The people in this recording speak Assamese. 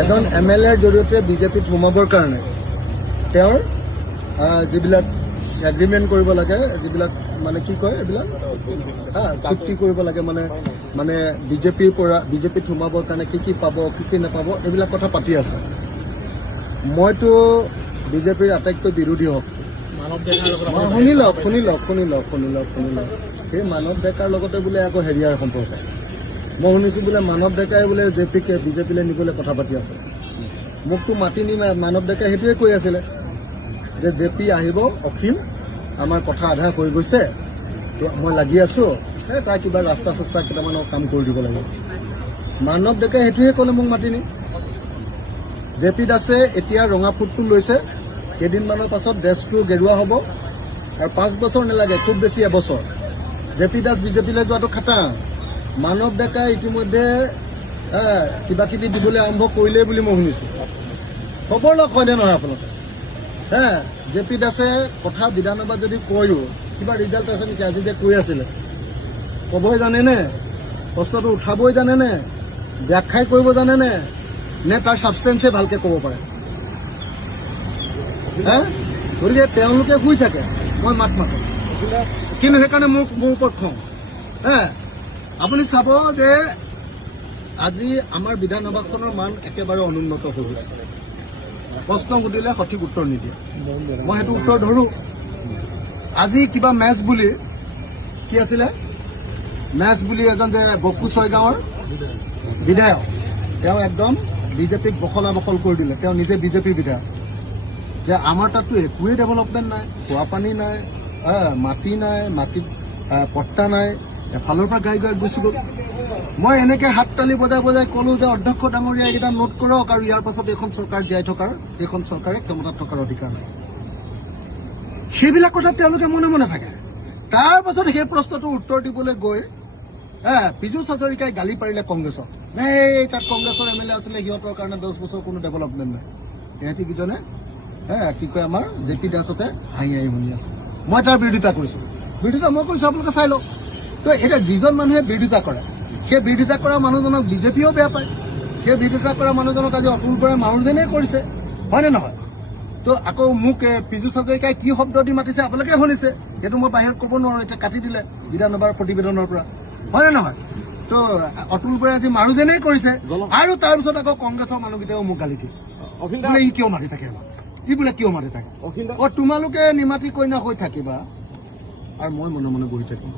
এজন MLAৰ জৰিয়তে বিজেপিত সোমাবৰ কাৰণে তেওঁৰ যিবিলাক এগ্ৰিমেণ্ট কৰিব লাগে, যিবিলাক মানে কি কয় এইবিলাক চুক্তি কৰিব লাগে, মানে বিজেপিৰ পৰা বিজেপিত সোমাবৰ কাৰণে কি পাব, কি নাপাব, এইবিলাক কথা পাতি আছে। মইতো বিজেপিৰ আটাইতকৈ বিৰোধী হওক। শুনি লওক সেই মানৱ ডেকাৰ লগতে বোলে আকৌ হেৰিয়াৰ সম্পৰ্ক। মই শুনিছোঁ বোলে মানৱ ডেকাই বোলে জেপিকে বিজেপিলৈ নিবলৈ কথা পাতি আছে। মোকতো মাতি নি মানৱ ডেকাই সেইটোৱে কৈ আছিলে যে জেপি আহিব, অখিল আমাৰ কথা আধা হৈ গৈছে, মই লাগি আছোঁ, তাৰ কিবা ৰাস্তা চাস্তা কেইটামানৰ কাম কৰি দিব লাগিব। মানৱ ডেকাই সেইটোৱে ক'লে মোক মাতি নি। জেপি দাসে এতিয়া ৰঙা ফুটটো লৈছে, কেইদিনমানৰ পাছত ড্ৰেছটো গেৰুৱা হ'ব আৰু 5 বছৰ নালাগে, খুব বেছি এবছৰ। জেপি দাস বিজেপিলৈ যোৱাটো খাটা। মানৱ ডেকাই ইতিমধ্যে কিবা কিবি দিবলৈ আৰম্ভ কৰিলেই বুলি মই শুনিছোঁ। খবৰ লওক হয়নে নহয় আপোনালোকে? জেপি দাসে কথা বিধানসভাত যদি কয়ো কিবা ৰিজাল্ট আছে নেকি? আজি যে কৈ আছিলে, ক'বই জানেনে? প্ৰশ্নটো উঠাবই জানেনে? ব্যাখ্যাই কৰিব জানেনে? নে তাৰ ছাবষ্টেঞ্চে ভালকে ক'ব পাৰে? গতিকে তেওঁলোকে শুই থাকে, মই মাত মাতো, কিন্তু সেইকাৰণে মোৰ ওপৰত খং। আপুনি চাব যে আজি আমাৰ বিধানসভাখনৰ মান একেবাৰে অনুন্নত হৈ গৈছে। প্ৰশ্ন সুধিলে সঠিক উত্তৰ নিদিয়ে, মই সেইটো উত্তৰ ধৰো। আজি কিবা মেচ বুলি কি আছিলে, মেচ বুলি এজন যে বকু ছয়গাঁৱৰ বিধায়ক, তেওঁ একদম বিজেপিক বখলা বখল কৰি দিলে। তেওঁ নিজে বিজেপিৰ বিধায়ক, যে আমাৰ তাততো একোৱেই ডেভেলপমেণ্ট নাই, খোৱা পানী নাই, মাটি নাই, মাটিত পট্টা নাই, এফালৰ পৰা গাই গুচি গ'ল। মই এনেকে হাত তালি বজাই ক'লো যে অধ্যক্ষ ডাঙৰীয়া এইকেইটা নোট কৰক, আৰু ইয়াৰ পাছত এইখন চৰকাৰ জীয়াই থকাৰ, এইখন চৰকাৰে ক্ষমতাত থকাৰ অধিকাৰ নাই। সেইবিলাক কথা তেওঁলোকে মনে মনে থাকে। তাৰ পাছত সেই প্ৰশ্নটোৰ উত্তৰ দিবলৈ গৈ পীযুষ হাজৰিকাই গালি পাৰিলে কংগ্ৰেছক। এই তাত কংগ্ৰেছৰ MLA আছিলে, সিহঁতৰ কাৰণে 10 বছৰ কোনো ডেভেলপমেণ্ট নাই। সিহঁতি কিজনে কি কয় আমাৰ জেপি দাসতে হাঁহি শুনি আছে। মই তাৰ বিৰোধিতা কৰিছোঁ। বিৰোধিতা মই কৰিছোঁ, আপোনালোকে চাই লওক। তো এতিয়া যিজন মানুহে বিৰোধিতা কৰে, সেই বিৰোধিতা কৰা মানুহজনক বিজেপিও বেয়া পায়। সেই বিৰোধিতা কৰা মানুহজনক আজি অতুল বৰাই মাৰুজেনেই কৰিছে, হয়নে নহয়? তো আকৌ মোক পীযুষ হাজৰিকাই কি শব্দ দি মাতিছে আপোনালোকে শুনিছে, সেইটো মই বাহিৰত ক'ব নোৱাৰো, এতিয়া কাটি দিলে বিধানসভাৰ প্ৰতিবেদনৰ পৰা, হয়নে নহয়? তো অতুল বৰাই আজি মাৰুজেনেই কৰিছে, আৰু তাৰপিছত আকৌ কংগ্ৰেছৰ মানুহকেইটাও মোক গালি দিয়ে। বোলে ই কিয় মাতি থাকে, বোলে কিয় মাতি থাকে? তোমালোকে নিমাতি কইনা হৈ থাকিবা আৰু মই মনে মনে বহি থাকিম।